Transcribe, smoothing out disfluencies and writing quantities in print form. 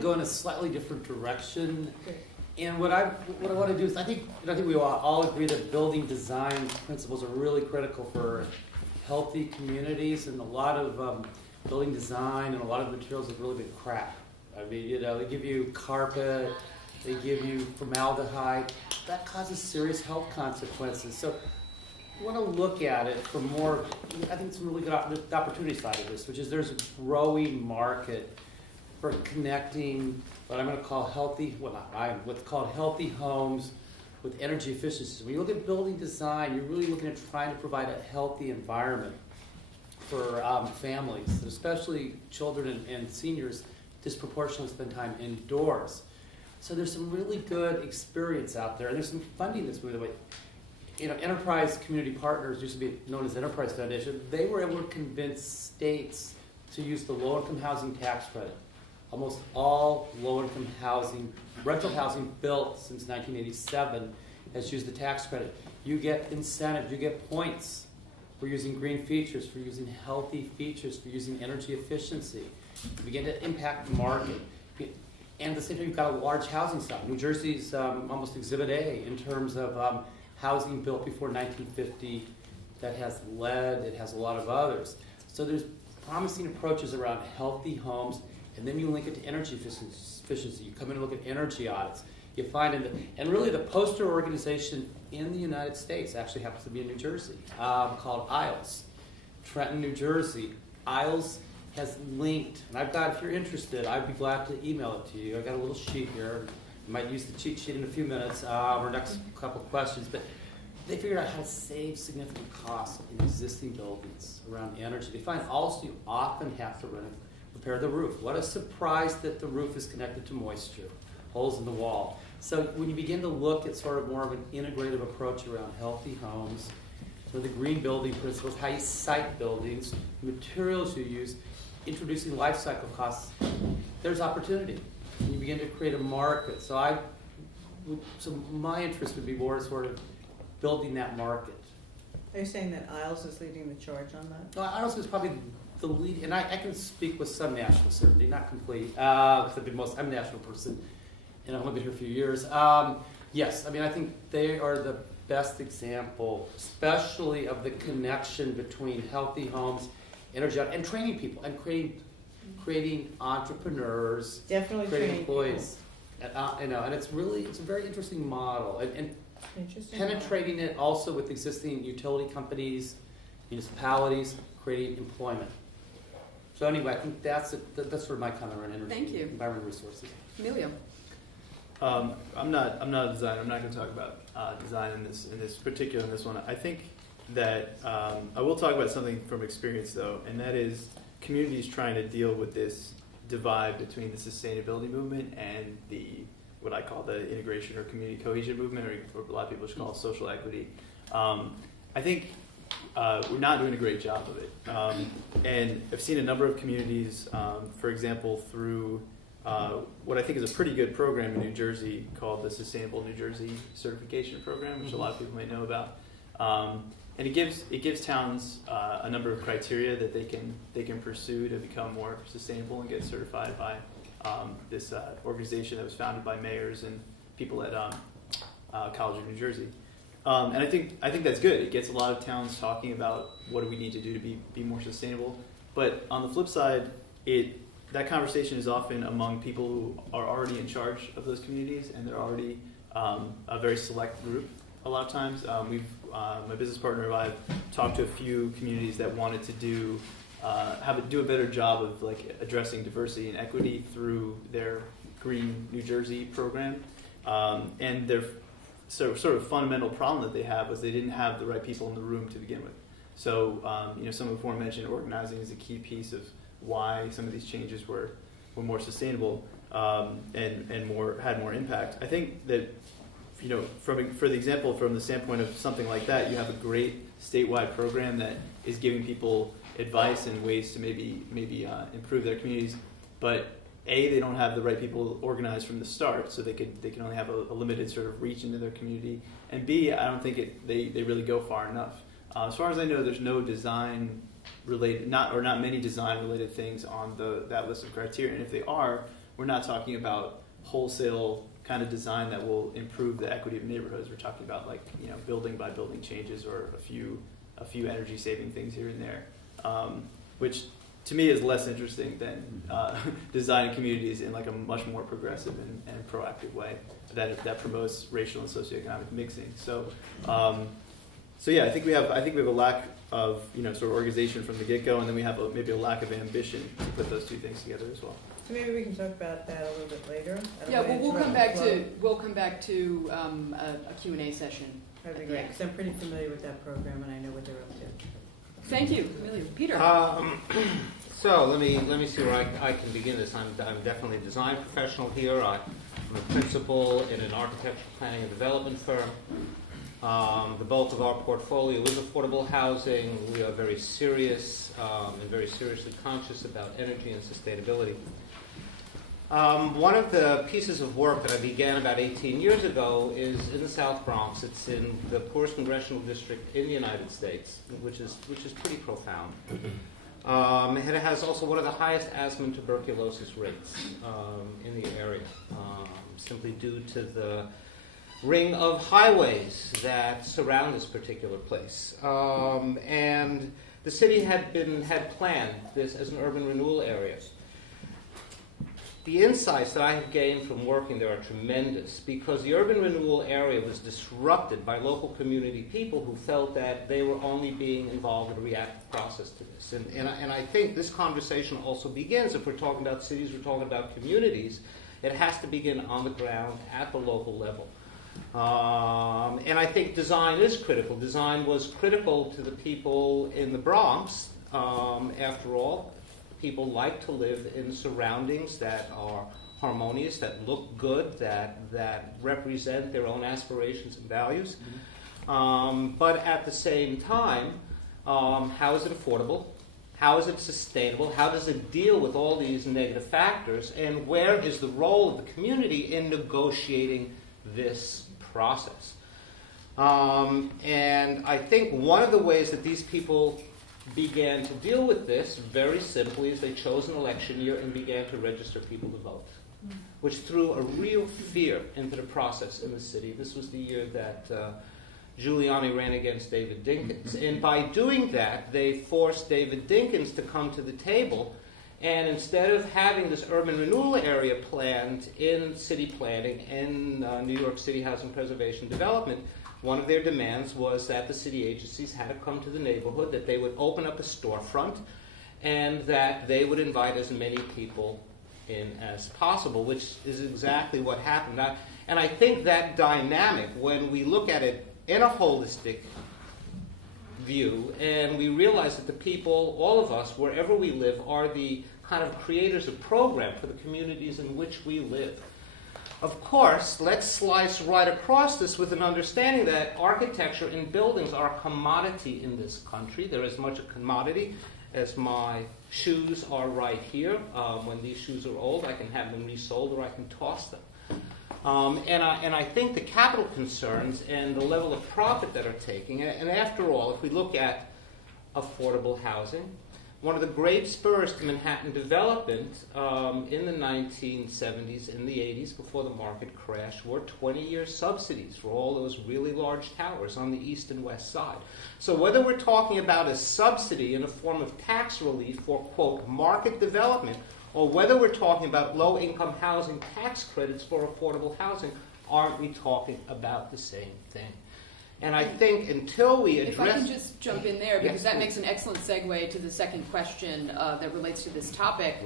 go in a slightly different direction. And what I want to do is, I think we all agree that building design principles are really critical for healthy communities, and a lot of building design and a lot of materials have really been crap. I mean, they give you carpet, they give you formaldehyde. That causes serious health consequences. So I want to look at it from more, I think it's a really good opportunity side of this, which is there's a growing market for connecting what I'm going to call what's called healthy homes with energy efficiency. When you look at building design, you're really looking at trying to provide a healthy environment for families, especially children and seniors disproportionately spend time indoors. So there's some really good experience out there, and there's some funding that's moving away. Enterprise Community Partners used to be known as Enterprise Foundation. They were able to convince states to use the low-income housing tax credit. Almost all low-income housing, rental housing built since 1987 has used the tax credit. You get incentives, you get points for using green features, for using healthy features, for using energy efficiency. You begin to impact the market. And at the same time, you've got a large housing stock. New Jersey's almost Exhibit A in terms of housing built before 1950 that has lead, it has a lot of others. So there's promising approaches around healthy homes, and then you link it to energy efficiency. You come in and look at energy audits. You find, and really the poster organization in the United States actually happens to be in New Jersey, called ILES. Trenton, New Jersey. ILES has linked, and I've got, if you're interested, I'd be glad to email it to you. I've got a little sheet here. I might use the cheat sheet in a few minutes, or next couple of questions, but they figured out how to save significant costs in existing buildings around energy. They find also you often have to repair the roof. What a surprise that the roof is connected to moisture, holes in the wall. So when you begin to look at sort of more of an integrative approach around healthy homes, so the green building principles, how you site buildings, materials you use, introducing life cycle costs, there's opportunity. And you begin to create a market. So my interest would be more sort of building that market. Are you saying that ILES is leading the charge on that? No, ILES is probably the lead, and I can speak with some national certainty, not complete, because I'm a national person, and I've only been here a few years. Yes, I mean, I think they are the best example, especially of the connection between healthy homes, energy, and training people, and creating entrepreneurs, Definitely creating employees. And it's a very interesting model, and penetrating it also with existing utility companies, municipalities, creating employment. So anyway, I think that's sort of my comment around energy. Thank you. Environmental resources. Emilio. I'm not a designer. I'm not going to talk about design in this one. I think that I will talk about something from experience though, and that is communities trying to deal with this divide between the sustainability movement and what I call the integration or community cohesion movement, or a lot of people just call it social equity. I think we're not doing a great job of it. And I've seen a number of communities, for example, through what I think is a pretty good program in New Jersey called the Sustainable New Jersey Certification Program, which a lot of people might know about. And it gives towns a number of criteria that they can pursue to become more sustainable and get certified by this organization that was founded by mayors and people at College of New Jersey. And I think that's good. It gets a lot of towns talking about what do we need to do to be more sustainable. But on the flip side, that conversation is often among people who are already in charge of those communities, and they're already a very select group. A lot of times, my business partner and I have talked to a few communities that wanted to do a better job of like addressing diversity and equity through their Green New Jersey program, and their sort of fundamental problem that they have was they didn't have the right people in the room to begin with. So some of the aforementioned organizing is a key piece of why some of these changes were more sustainable and had more impact. I think that for the example, from the standpoint of something like that, you have a great statewide program that is giving people advice and ways to maybe improve their communities, but they don't have the right people organized from the start, so they can only have a limited sort of reach into their community, and B, I don't think they really go far enough. As far as I know, there's no design related, not many design related things on that list of criteria, and if they are, we're we're not talking about wholesale kind of design that will improve the equity of neighborhoods. We're talking about like, you know, building by building changes or a few energy saving things here and there, which to me is less interesting than designing communities in like a much more progressive and proactive way that promotes racial and socioeconomic mixing. So yeah, I think we have a lack of, you know, sort of organization from the get-go, and then we have maybe a lack of ambition to put those two things together as well. So maybe we can talk about that a little bit later. I don't Yeah, wanna well, we'll interrupt come the back to a Q&A session. flow. That'd be great, because I'm pretty familiar with that program and I know what they're up to. Thank you, really. Peter. So let me see where I can begin this. I'm definitely a design professional here. I'm a principal in an architectural planning and development firm. The bulk of our portfolio is affordable housing. We are very serious and very seriously conscious about energy and sustainability. One of the pieces of work that I began about 18 years ago is in the South Bronx. It's in the poorest congressional district in the United States, which is pretty profound. It has also one of the highest asthma and tuberculosis rates in the area, simply due to the ring of highways that surround this particular place. And the city had planned this as an urban renewal area. The insights that I have gained from working there are tremendous, because the urban renewal area was disrupted by local community people who felt that they were only being involved in a reactive process to this. And I think this conversation also begins, if we're talking about cities, we're talking about communities, it has to begin on the ground at the local level. And I think design is critical. Design was critical to the people in the Bronx, after all. People like to live in surroundings that are harmonious, that look good, that represent their own aspirations and values. But at the same time, how is it affordable? How is it sustainable? How does it deal with all these negative factors? And where is the role of the community in negotiating this process? And I think one of the ways that these people began to deal with this, very simply, is they chose an election year and began to register people to vote, which threw a real fear into the process in the city. This was the year that Giuliani ran against David Dinkins. And by doing that, they forced David Dinkins to come to the table, and instead of having this urban renewal area planned in city planning in New York City Housing Preservation Development, one of their demands was that the city agencies had to come to the neighborhood, that they would open up a storefront, and that they would invite as many people in as possible, which is exactly what happened. And I think that dynamic, when we look at it in a holistic view, and we realize that the people, all of us, wherever we live, are the kind of creators of program for the communities in which we live. Of course, let's slice right across this with an understanding that architecture and buildings are a commodity in this country. They're as much a commodity as my shoes are right here. When these shoes are old, I can have them resold or I can toss them. And I think the capital concerns and the level of profit that are taking, and after all, if we look at affordable housing, one of the great spurs to Manhattan development in the 1970s, in the 80s, before the market crash, were 20-year subsidies for all those really large towers on the east and west side. So whether we're talking about a subsidy in a form of tax relief for, quote, market development, or whether we're talking about low-income housing tax credits for affordable housing, aren't we talking about the same thing? And I think until we address... If I can just jump in there, because Yes, that please. makes an excellent segue to the second question that relates to this topic.